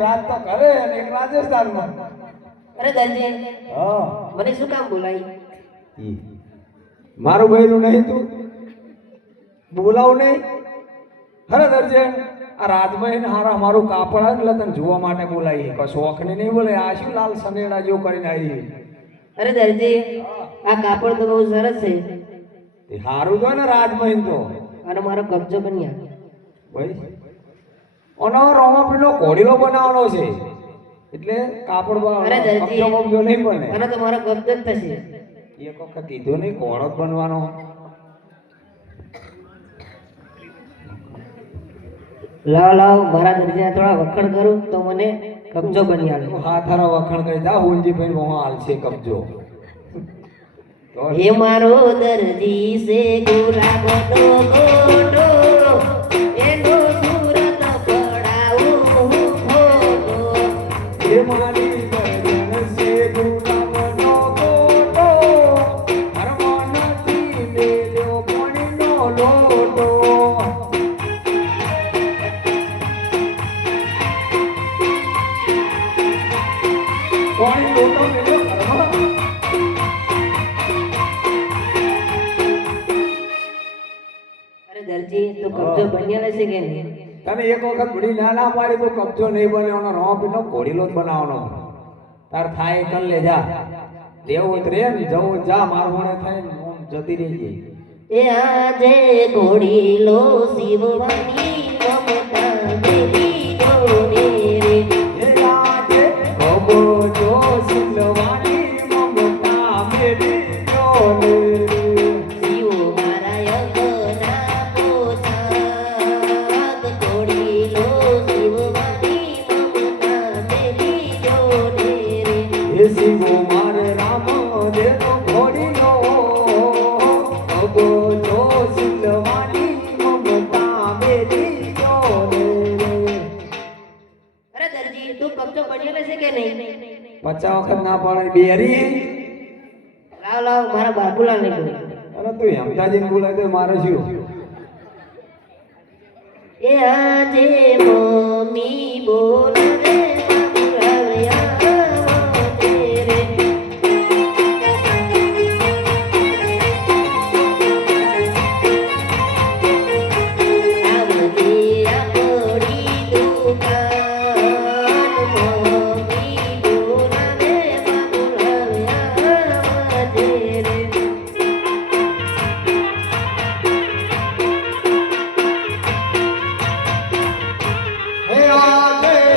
રાત તો કરે અને એક રાજસ્થાનમાં અરે દરજી હા મને શું કામ બોલાવી ઈ. મારું બહેનું નહીં તું બોલાવું નહીં અરે દરજે આ રાજભાઈ હારા મારું કાપડ એટલે તને જોવા માટે બોલાવી કોઈ શોખ ને નહીં બોલે આ શું લાલ સનેડા જો કરીને આવી અરે દરજી આ કાપડ તો બહુ સરસ છે. હારું તો ને રાજભાઈ તો. અને મારો કબજો બન્યા ભાઈ ઓનો રોમો પેલો કોડીલો બનાવવાનો છે. એટલે કાપડ અરે દરજી. કબજો નહીં બને. અને તો મારો કબજો જ થશે. એક વખત કીધું નહીં કોળો જ બનવાનો. લાવ લાવ મારા દરજીને થોડા વખણ કરું તો મને કબજો બની આવે. હા હાથ વખણ કરી જા હુંજી ભાઈ વહા હાલશે કબજો. તો હે મારો દરજી છે ગુલાબનો તું કબજો બની આવે છે કે નહીં? તમે એક વખત ઘડી ના ના પાડી તો કબજો નહીં બને એનો રો પીનો ઘોડીલો જ બનાવવાનો. તાર થાય કર લે જા દેવું રે ને જવું જા મારું મને થાય જતી રહી જાય એ આજે ઘોડીલો શિવવાની પચાસ વખત ના પાડે બેરી. લાવ લાવ મારા બાપુલા ને અરે તું હેમતાજી બોલાય તો મારે શું? એ આજે મમ્મી બોલે રે.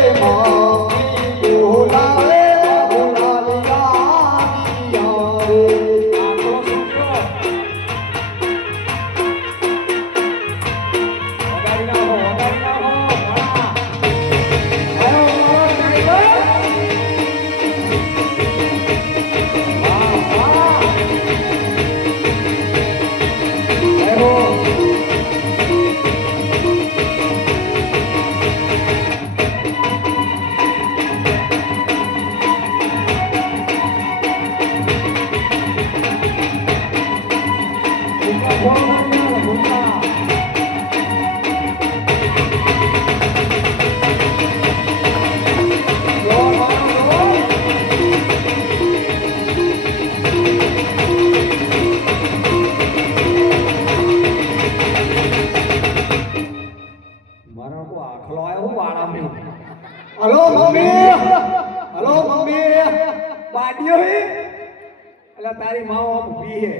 આજે મમ્મી હલો મમ્મી પાડ્યો હે એટલે તારી માઓ આમ ઊભી હે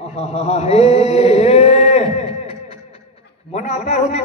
આહાહા, હે મને અત્યાર સુધી